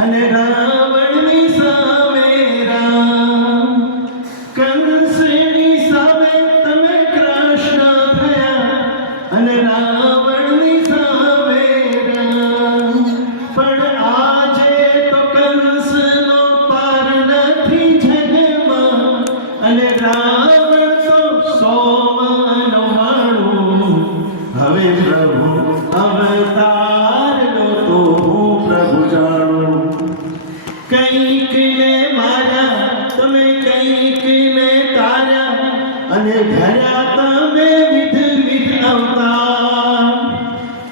અને રાવણની સામે રામ, કંસની સામે તમે કૃષ્ણ થયા અને રાવણની સામે રામ. પણ આજે તો કંસનો પાર નથી જગમાં અને રાવણ તો 100 માણું. હવે પ્રભુ અવતાર લો તો હું પ્રભુ જાણું. કંઈક ને માર્યા તમે, કંઈક ને તાર્યા અને ધર્યા તમે વિધ અવતાર.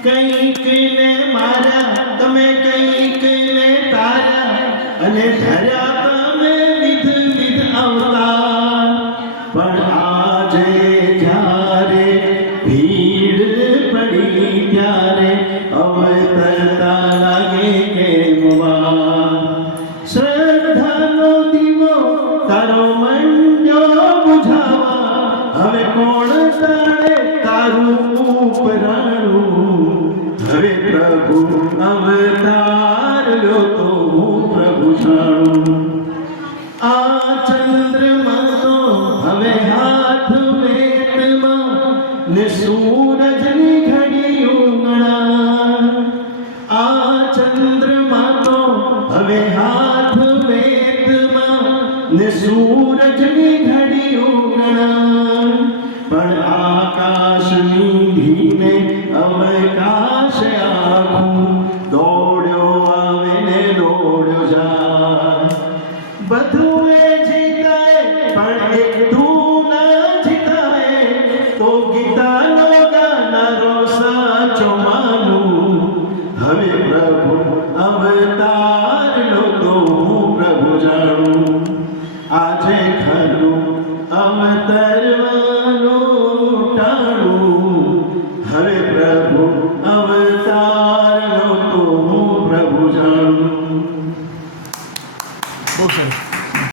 કંઈક ને માર્યા તમે, કંઈક ને તાર્યા અને ધર્યા તમે વિધ અવતાર. પણ આજે જ્યારે ભીડ પડી ત્યારે અવતરતા લાગે કેમ વાર. શ્રદ્ધાનો દીવો તારો મંડ્યો બુઝાવા, હવે કોણ તારે તારું ઉપરાણું. હવે પ્રભુ અવતાર લો તો હું પ્રભુ જાણું. આ ચંદ્રમાં તો હવે હાથ વેતમાં ને સૂરજની ઘડી ઉગણા. આ ચંદ્રમાં તો હવે હાથ વેતમાં ને સૂરજની ઘડી ઉગણા. પણ આકાશની ધીને અવકાશ આખું દોડ્યો આવે ને દોડ્યો જાય. બધું એ જીતાય પણ એક તું ના જીતાય, તો ગીતાનો ગાનારો સાચો માનું. હવે પ્રભુ અવતાર લો તો હું પ્રભુ જાણું. આજે ખરું અવતાર